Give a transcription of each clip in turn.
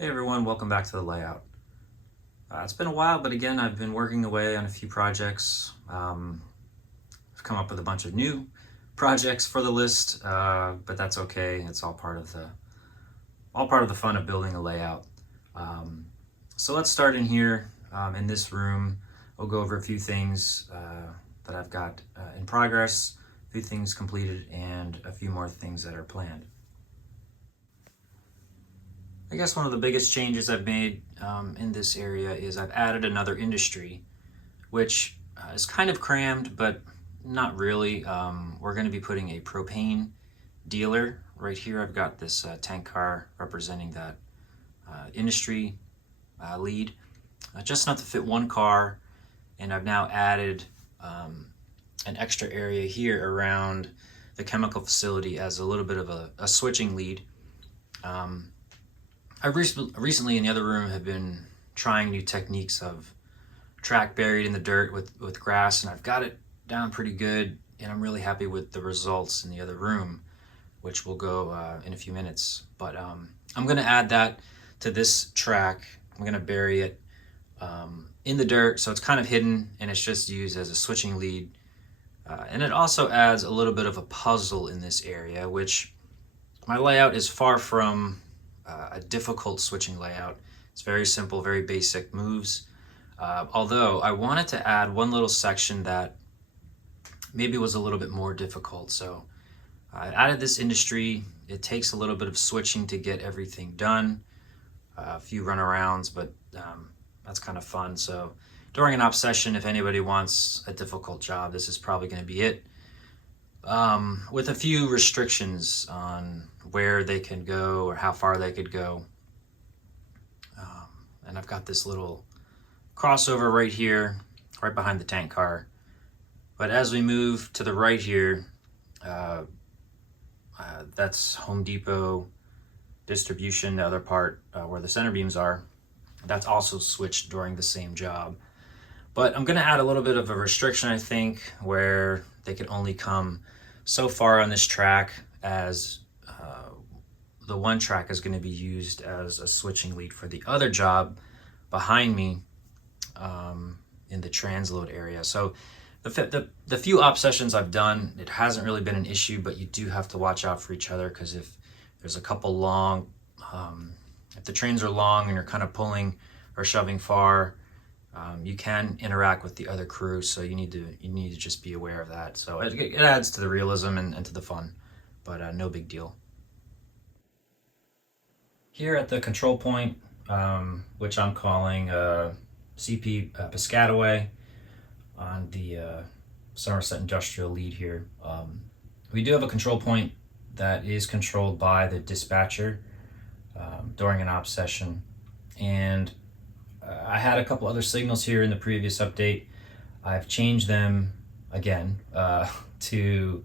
Hey everyone, welcome back to the layout. It's been a while, but again, I've been working away on a few projects. I've come up with a bunch of new projects for the list, but that's okay. It's all part of the fun of building a layout. So let's start in here in this room. We'll go over a few things that I've got in progress, a few things completed, and a few more things that are planned. I guess one of the biggest changes I've made in this area is I've added another industry, which is kind of crammed, but not really. We're going to be putting a propane dealer right here. I've got this tank car representing that industry lead, just enough to fit one car, and I've now added an extra area here around the chemical facility as a little bit of a switching lead. I recently in the other room have been trying new techniques of track buried in the dirt with grass, and I've got it down pretty good, and I'm really happy with the results in the other room, which will go in a few minutes. But I'm going to add that to this track. I'm going to bury it in the dirt so it's kind of hidden and it's just used as a switching lead. And it also adds a little bit of a puzzle in this area, which my layout is far from a difficult switching layout. It's very simple, very basic moves. Although I wanted to add one little section that maybe was a little bit more difficult. So I added this industry. It takes a little bit of switching to get everything done. A few runarounds, but that's kind of fun. So during an op session, if anybody wants a difficult job, this is probably going to be it. With a few restrictions on where they can go or how far they could go. And I've got this little crossover right here, right behind the tank car. But as we move to the right here, that's Home Depot distribution, the other part where the center beams are. That's also switched during the same job. But I'm going to add a little bit of a restriction, I think, where they could only come so far on this track, as the one track is going to be used as a switching lead for the other job behind me in the transload area. So the few op sessions I've done, it hasn't really been an issue, but you do have to watch out for each other, because if there's a couple long, if the trains are long and you're kind of pulling or shoving far, you can interact with the other crew, so you need to just be aware of that. So it adds to the realism and to the fun, but no big deal. Here at the control point, which I'm calling CP Piscataway on the Somerset industrial lead here, we do have a control point that is controlled by the dispatcher during an op session, and I had a couple other signals here in the previous update. I've changed them again to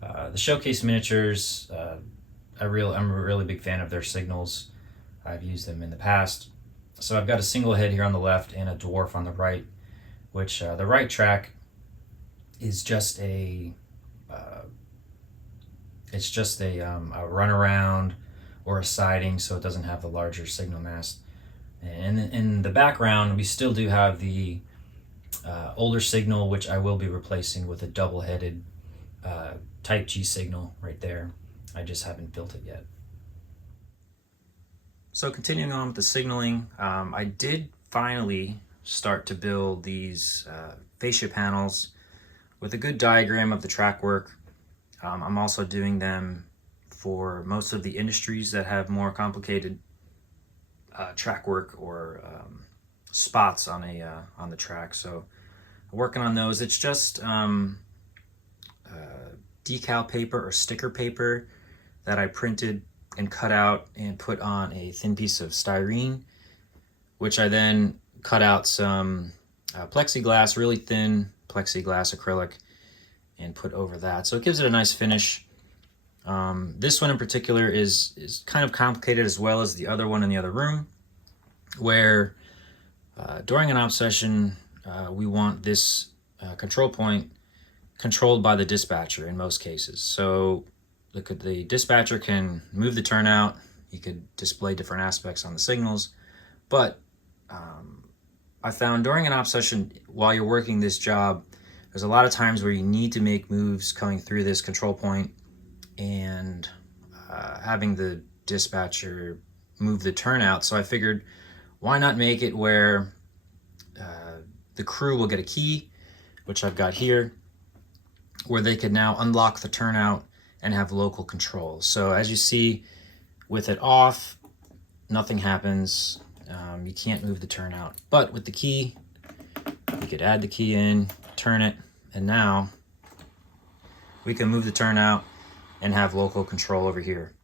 the showcase miniatures. I'm a really big fan of their signals. I've used them in the past. So I've got a single head here on the left and a dwarf on the right, which the right track is just a runaround or a siding, so it doesn't have the larger signal mast. And in the background, we still do have the older signal, which I will be replacing with a double-headed Type G signal right there. I just haven't built it yet. So continuing on with the signaling, I did finally start to build these fascia panels with a good diagram of the track work. I'm also doing them for most of the industries that have more complicated track work or spots on the track. So working on those. It's just decal paper or sticker paper that I printed and cut out and put on a thin piece of styrene, which I then cut out some plexiglass, really thin plexiglass acrylic, and put over that. So it gives it a nice finish. This one in particular is kind of complicated, as well as the other one in the other room, where during an op session, we want this control point controlled by the dispatcher in most cases. So the dispatcher can move the turnout, You could display different aspects on the signals. But I found during an op session, while you're working this job, there's a lot of times where you need to make moves coming through this control point, and having the dispatcher move the turnout. So I figured, why not make it where the crew will get a key, which I've got here, where they could now unlock the turnout and have local control. So as you see, with it off, nothing happens. You can't move the turnout. But with the key, you could add the key in, turn it, and now we can move the turnout and have local control over here.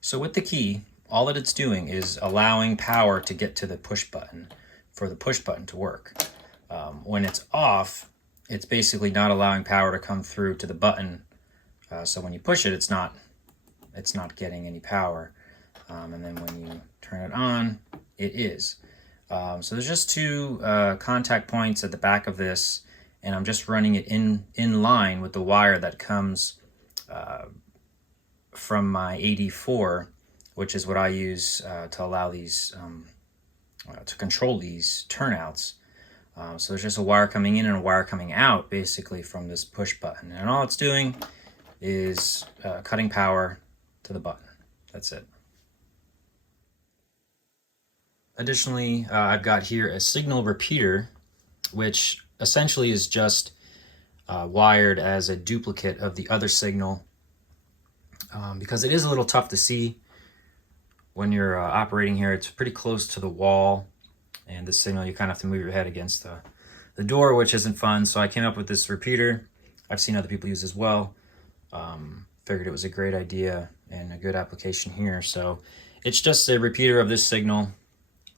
So with the key, all that it's doing is allowing power to get to the push button for the push button to work. When it's off, it's basically not allowing power to come through to the button. So when you push it, it's not getting any power. And then when you turn it on, it is. So there's just two contact points at the back of this, and I'm just running it in line with the wire that comes from my AD4, which is what I use to allow these, to control these turnouts. So there's just a wire coming in and a wire coming out, basically, from this push button. And all it's doing is cutting power to the button. That's it. Additionally, I've got here a signal repeater, which essentially is just wired as a duplicate of the other signal, because it is a little tough to see when you're operating here. It's pretty close to the wall, and this signal, you kind of have to move your head against the door, which isn't fun. So I came up with this repeater. I've seen other people use as well. Figured it was a great idea and a good application here. So it's just a repeater of this signal.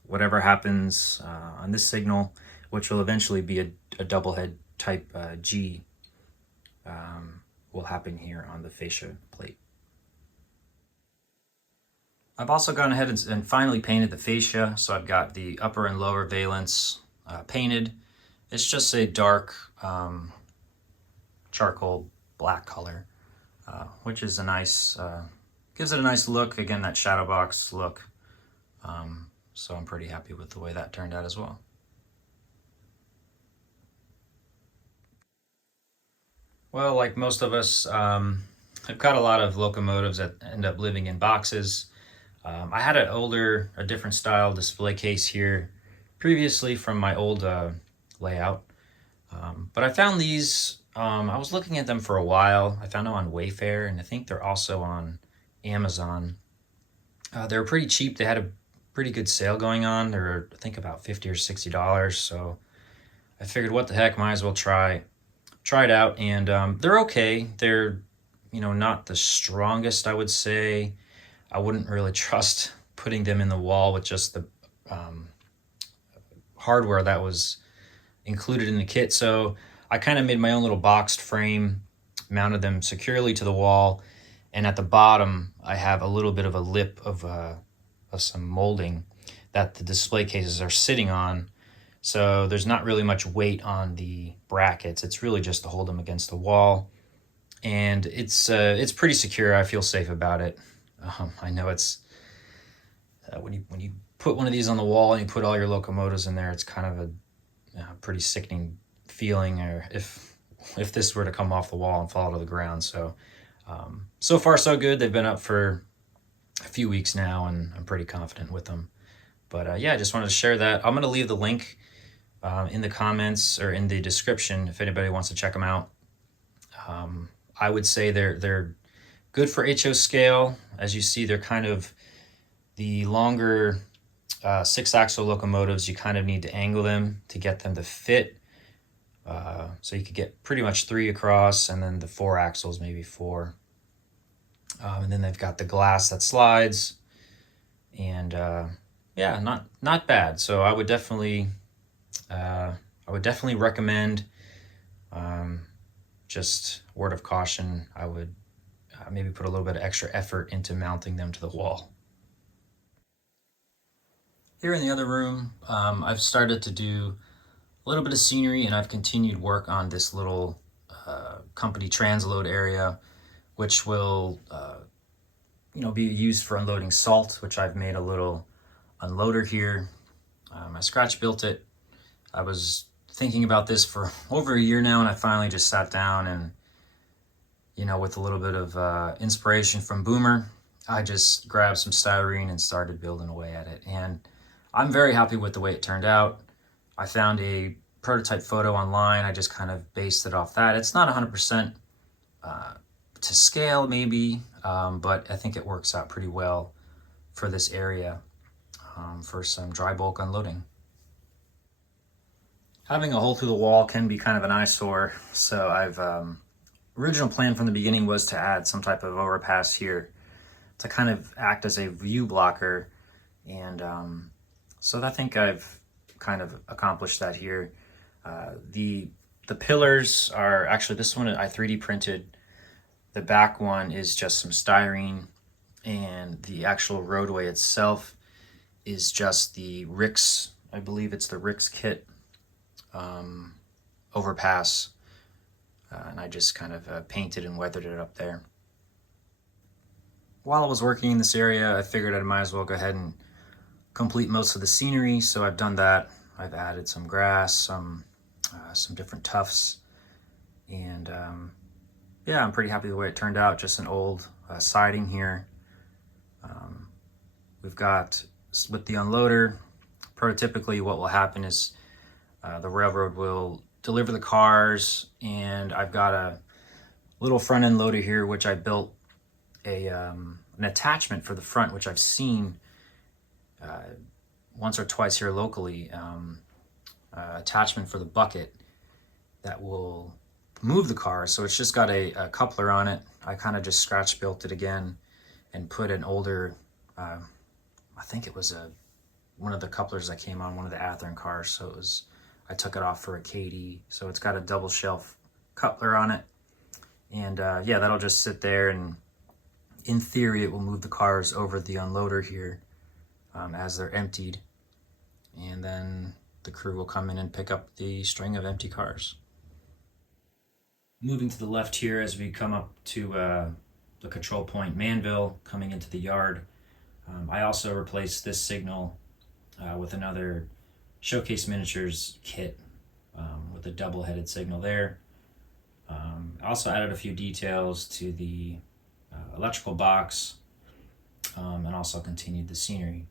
Whatever happens on this signal, which will eventually be a double head type G, will happen here on the fascia plate. I've also gone ahead and finally painted the fascia. So I've got the upper and lower valence painted. It's just a dark charcoal black color, which is a nice, gives it a nice look. Again, that shadow box look. So I'm pretty happy with the way that turned out as well. Well, like most of us, I've got a lot of locomotives that end up living in boxes. I had a different style display case here previously from my old layout. But I found these, I was looking at them for a while. I found them on Wayfair, and I think they're also on Amazon. They were pretty cheap. They had a pretty good sale going on. They were, I think, about $50 or $60. So I figured, what the heck, might as well try it out. And they're okay. They're, not the strongest, I would say. I wouldn't really trust putting them in the wall with just the hardware that was included in the kit. So I kind of made my own little boxed frame, mounted them securely to the wall, and at the bottom I have a little bit of a lip of some molding that the display cases are sitting on. So there's not really much weight on the brackets. It's really just to hold them against the wall, and it's pretty secure. I feel safe about it. I know it's when you put one of these on the wall and you put all your locomotives in there, it's kind of a pretty sickening feeling, or if this were to come off the wall and fall to the ground. So so far so good. They've been up for a few weeks now, and I'm pretty confident with them. But yeah, I just wanted to share that. I'm going to leave the link in the comments or in the description if anybody wants to check them out. I would say they're good for HO scale. As you see, they're kind of the longer 6-axle locomotives. You kind of need to angle them to get them to fit. So you could get pretty much 3 across, and then the 4 axles, maybe 4. And then they've got the glass that slides, and yeah, not bad. So I would definitely recommend. Just word of caution, I would maybe put a little bit of extra effort into mounting them to the wall. Here in the other room, I've started to do a little bit of scenery, and I've continued work on this little company transload area, which will be used for unloading salt, which I've made a little unloader here. I scratch built it. I was thinking about this for over a year now, and I finally just sat down and, with a little bit of inspiration from Boomer, I just grabbed some styrene and started building away at it. And I'm very happy with the way it turned out. I found a prototype photo online. I just kind of based it off that. It's not 100% to scale maybe, but I think it works out pretty well for this area for some dry bulk unloading. Having a hole through the wall can be kind of an eyesore, so I've original plan from the beginning was to add some type of overpass here to kind of act as a view blocker, and so I think I've kind of accomplished that here. The pillars are actually, this one I 3D printed. The back one is just some styrene, and the actual roadway itself is just the Rix, I believe it's the Rix kit overpass, and I just kind of painted and weathered it up there. While I was working in this area, I figured I might as well go ahead and complete most of the scenery, so I've done that. I've added some grass, some different tufts, and yeah, I'm pretty happy with the way it turned out. Just an old siding here. We've got, with the unloader, prototypically what will happen is the railroad will deliver the cars, and I've got a little front end loader here, which I built an attachment for the front, which I've seen once or twice here locally, attachment for the bucket that will move the car. So it's just got a coupler on it. I kind of just scratch built it again and put an older, I think it was one of the couplers that came on one of the Athearn cars. So I took it off for a Katie. So it's got a double shelf coupler on it. And yeah, that'll just sit there, and in theory it will move the cars over the unloader here as they're emptied. And then the crew will come in and pick up the string of empty cars. Moving to the left here as we come up to the control point Manville coming into the yard. I also replaced this signal with another Showcase Miniatures kit with a double-headed signal there. I also added a few details to the electrical box and also continued the scenery.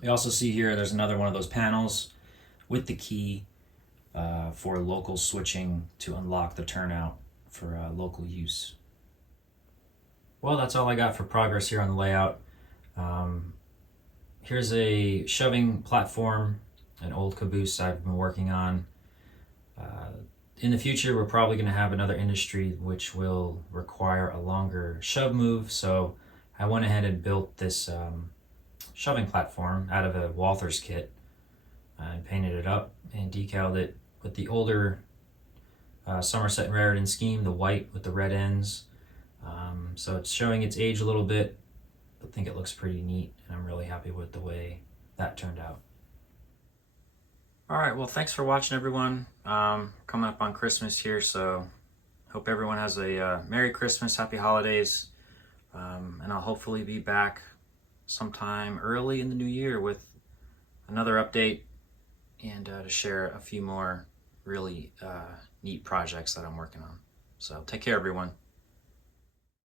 We also see here there's another one of those panels with the key for local switching to unlock the turnout for local use. Well, that's all I got for progress here on the layout. Here's a shoving platform, an old caboose I've been working on. In the future, we're probably going to have another industry which will require a longer shove move, so I went ahead and built this shoving platform out of a Walther's kit and painted it up and decaled it with the older Somerset and Raritan scheme, the white with the red ends. So it's showing its age a little bit, but I think it looks pretty neat, and I'm really happy with the way that turned out. All right, well, thanks for watching, everyone. Coming up on Christmas here, so hope everyone has a Merry Christmas, Happy Holidays, and I'll hopefully be back sometime early in the new year with another update and to share a few more really neat projects that I'm working on. So take care, everyone.